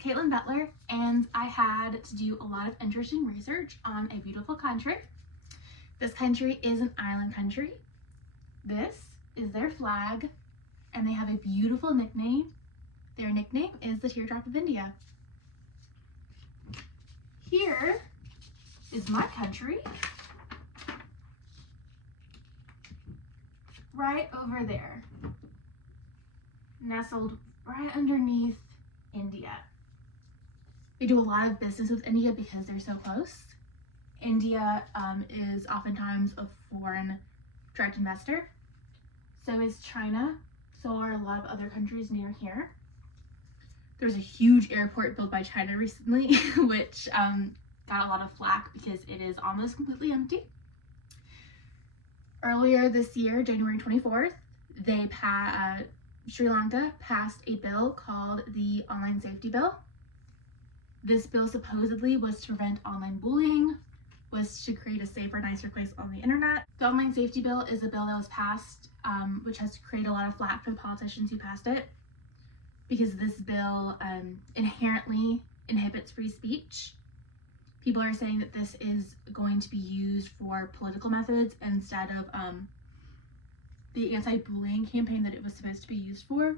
Caitlin Butler, and I had to do a lot of interesting research on a beautiful country. This country is an island country. This is their flag, and they have a beautiful nickname. Their nickname is the Teardrop of India. Here is my country, right over there, nestled right underneath India. They do a lot of business with India because they're so close. India is oftentimes a foreign direct investor. So is China. So are a lot of other countries near here. There's a huge airport built by China recently, which got a lot of flack because it is almost completely empty. Earlier this year, January 24th, Sri Lanka passed a bill called the Online Safety Bill. This bill supposedly was to prevent online bullying, was to create a safer, nicer place on the internet. The Online Safety Bill is a bill that was passed, which has created a lot of flack for the politicians who passed it, because this bill inherently inhibits free speech. People are saying that this is going to be used for political methods instead of the anti-bullying campaign that it was supposed to be used for,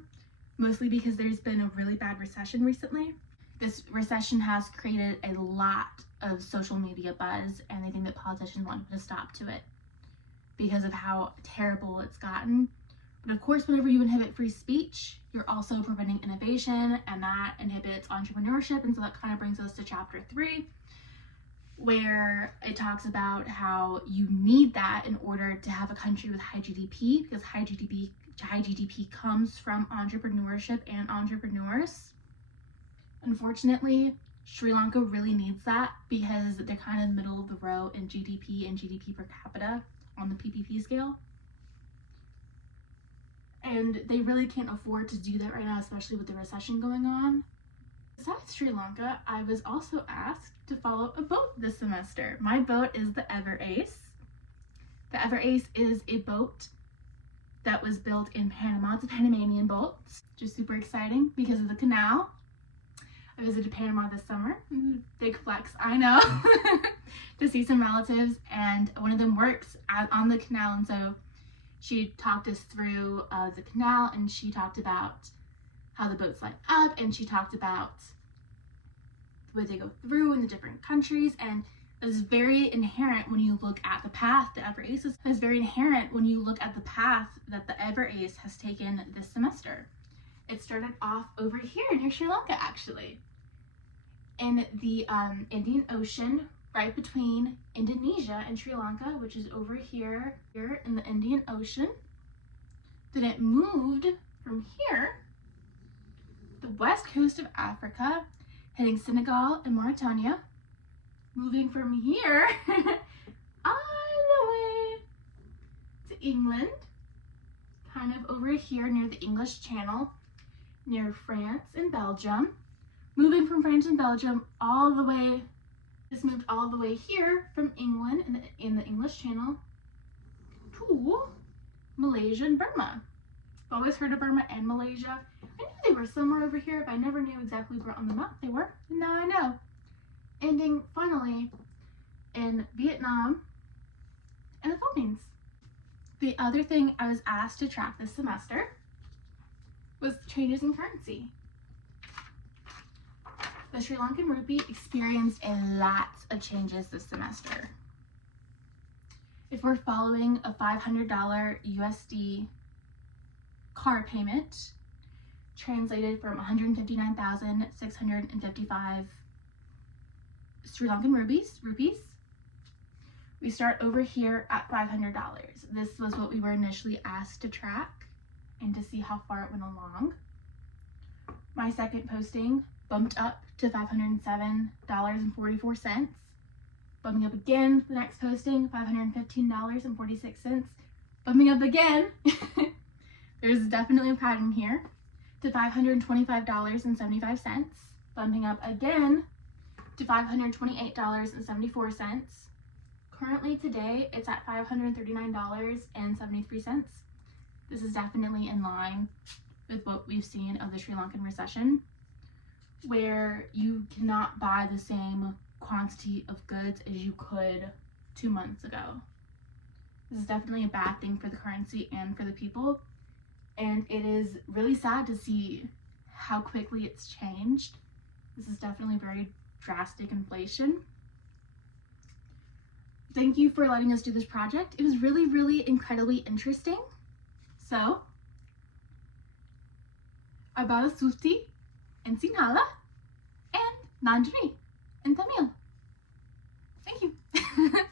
mostly because there's been a really bad recession recently. This recession has created a lot of social media buzz, and they think that politicians want to put a stop to it because of how terrible it's gotten. But of course, whenever you inhibit free speech, you're also preventing innovation, and that inhibits entrepreneurship. And so that kind of brings us to chapter 3, where it talks about how you need that in order to have a country with high GDP, because high GDP comes from entrepreneurship and entrepreneurs. Unfortunately, Sri Lanka really needs that because they're kind of middle of the row in GDP and GDP per capita on the PPP scale. And they really can't afford to do that right now, especially with the recession going on. Besides Sri Lanka, I was also asked to follow a boat this semester. My boat is the Ever Ace. The Ever Ace is a boat that was built in Panama. It's a Panamanian boat. Just super exciting because of the canal. I visited Panama this summer. Big flex, I know. To see some relatives, and one of them works on the canal, and so she talked us through the canal, and she talked about how the boats light up, and she talked about the way they go through in the different countries, and it's very inherent when you look at the path the Ever Ace is. It's very inherent when you look at the path that the Ever Ace has taken this semester. It started off over here near Sri Lanka, actually, in the Indian Ocean, right between Indonesia and Sri Lanka, which is over here in the Indian Ocean. Then it moved from here, the west coast of Africa, heading Senegal and Mauritania, moving from here all the way to England, kind of over here near the English Channel, near France and Belgium, moving from France and Belgium all the way, this moved all the way here from England in the English Channel to Malaysia and Burma. I've always heard of Burma and Malaysia. I knew they were somewhere over here, but I never knew exactly where on the map they were, and now I know. Ending finally in Vietnam and the Philippines. The other thing I was asked to track this semester was changes in currency. The Sri Lankan rupee experienced a lot of changes this semester. If we're following a $500 USD car payment, translated from 159,655 Sri Lankan rupees, we start over here at $500. This was what we were initially asked to track and to see how far it went along. My second posting bumped up to $507.44, bumping up again the next posting, $515.46, bumping up again. There's definitely a pattern here, to $525.75, bumping up again to $528.74. Currently today, it's at $539.73. This is definitely in line with what we've seen of the Sri Lankan recession. where you cannot buy the same quantity of goods as you could 2 months ago. This is definitely a bad thing for the currency and for the people, and it is really sad to see how quickly it's changed. This is definitely very drastic inflation. Thank you for letting us do this project. It was really, really incredibly interesting. So, Abara Sufti in Sinhala and Nanjani in Tamil. Thank you.